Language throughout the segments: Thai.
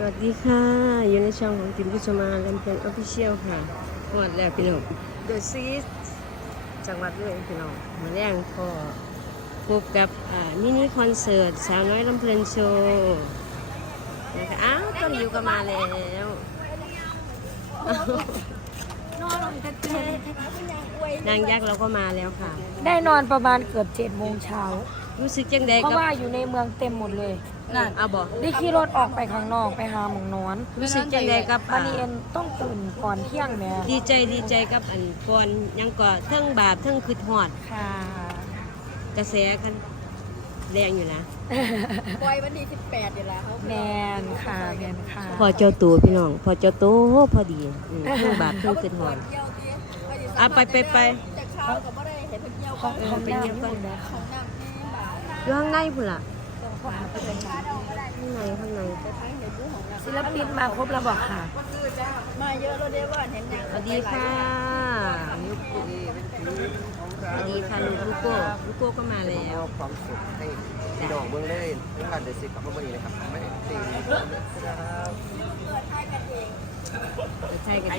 สวัสดีค่ะ อยู่ในช่องของติมกุชมาลำเพลินออฟฟิเชียลค่ะหมดแล้วพี่น้องเดอะซีสจังหวัดเลยพี่น้องมาแรงพอพบกับอ่ามินิคอนเสิร์ตสาวน้อยลำเพลินโชว์นะคะอ้าวต้นอยู่ก็มาแล้วอ้าวนางยักษ์เราก็มาแล้วค่ะ ได้นอนประมาณเกือบเจ็ดโมงเช้ารู้สึกจังใดเพราะกับว่าอยู่ในเมืองเต็มหมดเลย นั่นเอาบอก ได้ขี่รถออกไปข้างนอกไปหาหมองนอนรู้สึกจังใดกับบัอ่านนี้เอ็นต้องตื่นก่อนเที่ยงแม่ดีใจดีใจกับอันก่อนยังก็เทั้งบาปเทั้งคืดหอดค่ะ กระแสกันแรงอยู่นะปล่อยวันที่18อยู่แล้วเขาแมนค่ะแมนค่ะพอเจ้าตัวพี่น้องพอเจ้าตัวพอดีอืมเทั้งบาปเทั้งคืดหอด เที่ยวที่อะไปไปไปจะเข้ากับว่าได้เห็นเพิ่นเที่ยวห้องเออห้องไปเยี่ยมก่อนน้ำของน้ำนี่บ่าวอยู่ข้างในพุ่นล่ะต้องเข้างในข้างในศิลปินมาครบแล้วบอกค่ะ มาเยอะแล้วเด้ว่าเห็นยังสวัสดีค่ะลูกก้สวัสดีค่ะลูกลูกโก้ลูกโก้ก็มาแล้ว ความสุขให้พี่น้องเมืองเล่นทุกการเดินสิบกับพวกนี้นะครับไม่ได้ตีครับใช่กัน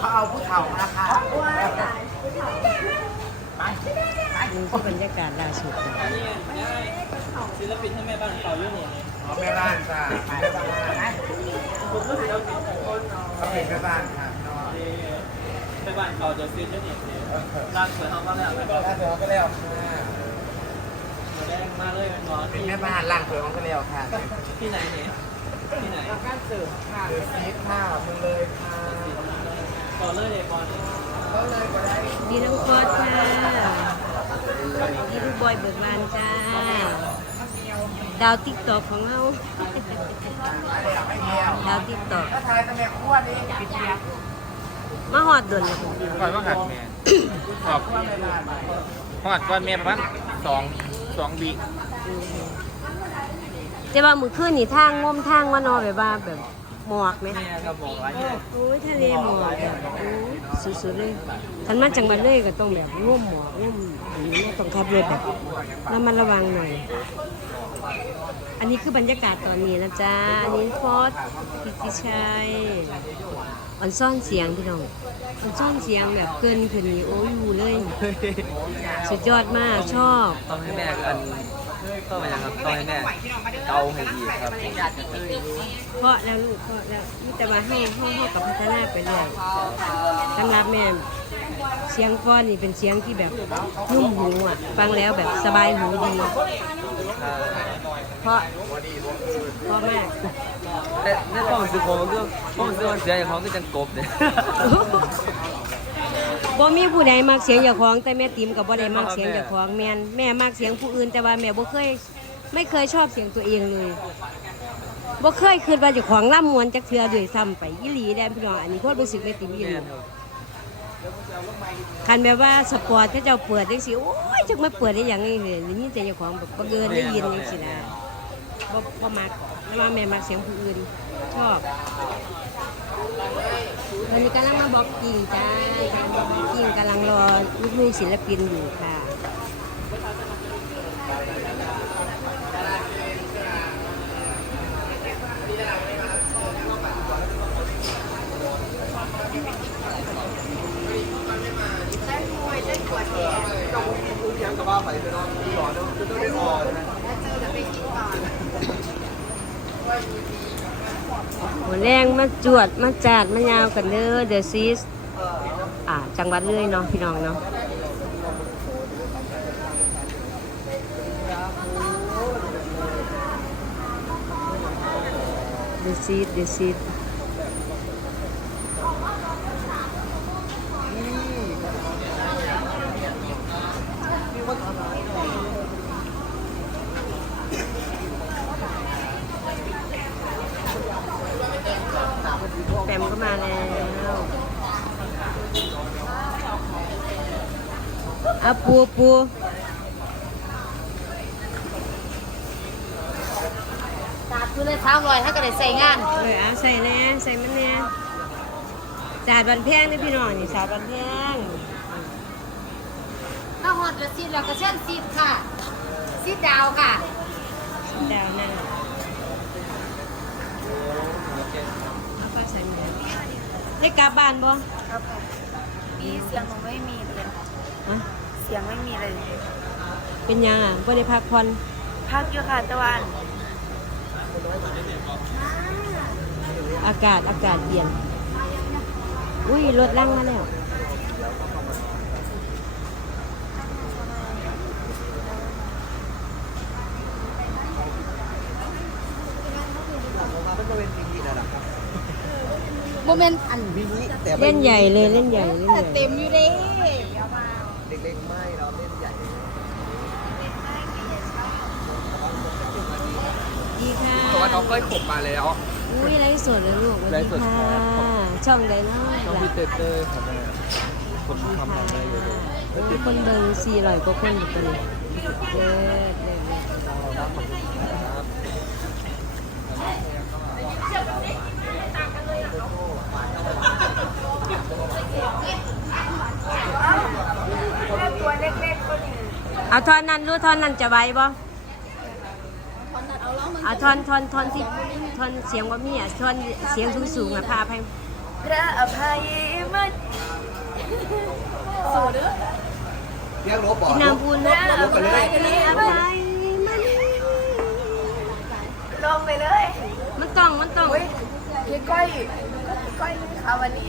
เขาเอาผู้เฒ่ามาค่ะ นี่คือบรรยากาศล่าสุดค่ะแม่บ้านจ้าแม่บ้านเขาเป็นแม่บ้านค่ะไปบ้านเขาจะซื้อเจ้าหนี้ร้านสวยเขาก็แล้วไปก็แล้วก็แล้วค่ะแดงมาเลยมันร้อนเป็นแม่บ้านล่างสวยของก็แล้วค่ะที่ไหนเนี่ยที่ไหนการเสิร์ฟค่ะเดือดซีดค่ะมึงเลยค่ะต่อเลยเลยบอล ก็เลยก็ได้ดีน้องฟอสค่ะดีลูกบอยเบิกบานจ้า ดาวติ๊กตอกของเราไม่เที่ยวดาวติ๊กตอกถ้าทายตะแม่ขั้วนี่ปิดเที่ยวมาหอดดนแล้วก่อนว่าหัดแม่ออกหอดก่อนแม่ประมาณสองสองวิแต่ว่ามือคืนนี่ทางง่มทางมานอแบบว่าแบบ หมอกไหมแม่ก็บอกว่าเนี่ยโอ้ยทะเลหมอกแบบโอ้ยสุดๆเลยคันมาจังหวัดเลยก็ต้องแบบง่มหมอกง่มอันนี้ต้องขับรถแบบระมัดระวังหน่อย อันนี้คือบรรยากาศตอนนี้นะจ๊ะ อันนี้ฟอสพิกิชัยอันซ่อนเสียงพี่น้องอันซ่อนเสียงแบบเกินขึ้นนี่โอ้ยอยู่เลย สุดยอดมากชอบ ต้องให้แม่กัน ต้องไปนะครับต้องให้แม่เกาให้ดีครับเพราะแล้วลูกเพราะแล้วมีแต่ว่าให้ห้องห้องกับพัฒนาไปเรื่อยสำหรับแม่เสียงฟ้อนนี่เป็นเสียงที่แบบนุ่มหูอะ ฟังแล้วแบบสบายหูดีเพราะเพราะมากแต่ในความรู้สึกผมก็ความรู้สึกมันเสียอย่างเขาก็จังกบเนี่ย บ่มีผู้ใดมักเสียงเจ้าของแต่แม่ติ๋มกับบ่ได้มักเสียงเจ้าของแม่นแม่มักเสียงผู้อื่นแต่ว่าแม่บ่เคย ไม่เคยชอบเสียงตัวเองเลยบ่เคยคิดว่าเจ้าของล่ำมวนจักเทื่อด้วยซ้ำไปอีหลีแดนพี่น้องอันนี้โคตรรู้สึกแม่ติ๋มอีหลีคันแบบว่าสปอร์ตเขาเจ้าเปิดจังสิโอ้ยจักไม่เปิดได้อย่างนี้เลยนี่แต่เจ้าของแบบบังเอิญได้ยินจังสินะบ่บ่มักแล้วมาแม่มักเสียงผู้อื่นชอบ ตอนนี้กำลังมาบอกกิ่งจ้ากิ่งกำลังรอลูกๆศิลปินอยู่ค่ะหั หัวแรงมาจวดมาจาดมายาวกันเด้อเดอะซีสอ่าจังหวัดเลยเนาะพี่น้องเนาะเดอะซีสเดอะซีส แปมก็มาแล้ว เอาปูปูตาคือเลยเท้าลอยถ้าก็ได้ใส่งาน เออเอาใส่แน่ใส่มันแน่จาดบันแพงนี่พี่น้องนี่จาดบันแพงถ้าหอดละซีดแล้วก็เช่นซีดค่ะอชิดดาวค่ะดาวนั่นเอาไปใส่เงินได้กลับบ้านบ่ครับมีเสียงหนูไม่มีเลยฮะเสียงไม่มีเลย เป็นยังอะบ่ได้พักผ่อนพักอยู่ค่ะตะวันอากาศอากาศเย็นอุ้ยรถล่างมาแล้วมันจะเป็นมินิระดับครับโมเมนต์อันมินิแต่ไม่เล่นใหญ่เลยเล่นใหญ่เล่นใหญ่เต็มอยู่เด้ เล็กๆไม่เราเล่นใหญ่ดีค่ะเพราะว่าน้องก้อยขบมาแล้ว อุ้ยไลฟ์สดเลยลูกสวัสไลดีฟ์สดค่ะครับช่องใดเนาะน้องพีเตอร์ครับคนทำอะไรอยู่โอ้ยคนเบิ่ง400กว่าคนอยู่ตอนนี้เด้อเด้อเด้อ เอาทอนนั้นรู้ทอนนั้นจะไหวบ่เอาทอนทอนทอนที่ทอนเสียงว่ามีอะทอนเสียงสูงสูงๆอะพาไปพระอภัยมันเรียกรบบอกกินน้ำพูนนะรบกันเลยอะไรมันลงไปเลย มันต้องมันต้องพี่ก้อยพี่ก้อยไหมคะวันนี้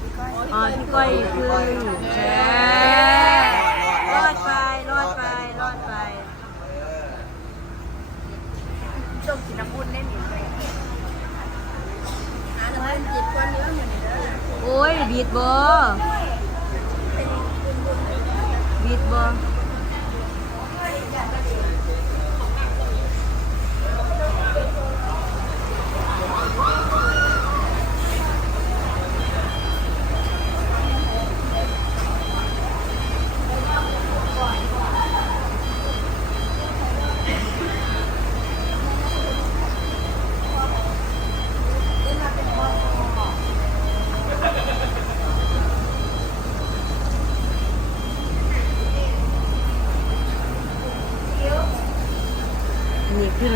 พี่ก้อยอ๋อพี่ก้อยขึ้นแช่ รอดไปรอดไปรอดไปจมกินน้ำบุญได้หนิเลยหาน้ำบุญจิตก้อนเนื้อเหมือนเดิมโอ้ยบีดบอบีดบอ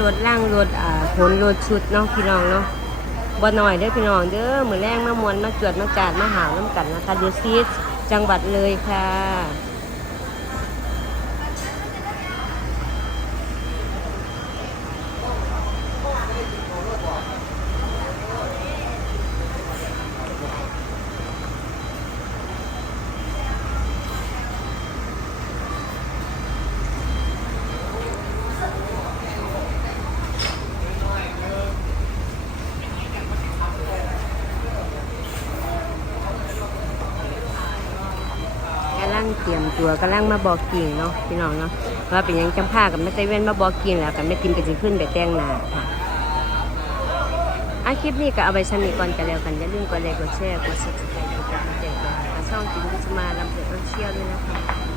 รถล่างรถอ่าขนรถชุดเนาะพี่น้องเนาะบ่หน่อยเด้อพี่น้องเด้อมือแรงมามวนมาจวดมาจาดมาหาวน้ำกันนะคะดูซีสจังหวัดเลยค่ะ กำลังเตัวกำลังมาบอกกิ่งเนาะพี่น้องเนาะว่าเป็นยังจำผ้ากับแม่เตเว้นมาบอกกิ่งแล้วกับแม่ติมกันจะขึ้นไปแต่งหน้าค่ะอาคลิปนี้ก็เอาไปชนิทก่อนกันแล้วกันอย่าลืมกดไลค์กดแชร์กดซับสไครต์กดติดตามแจ้งเตือนช่องจิงกุสมาลำเพลินเชี่ยวด้วยนะคะ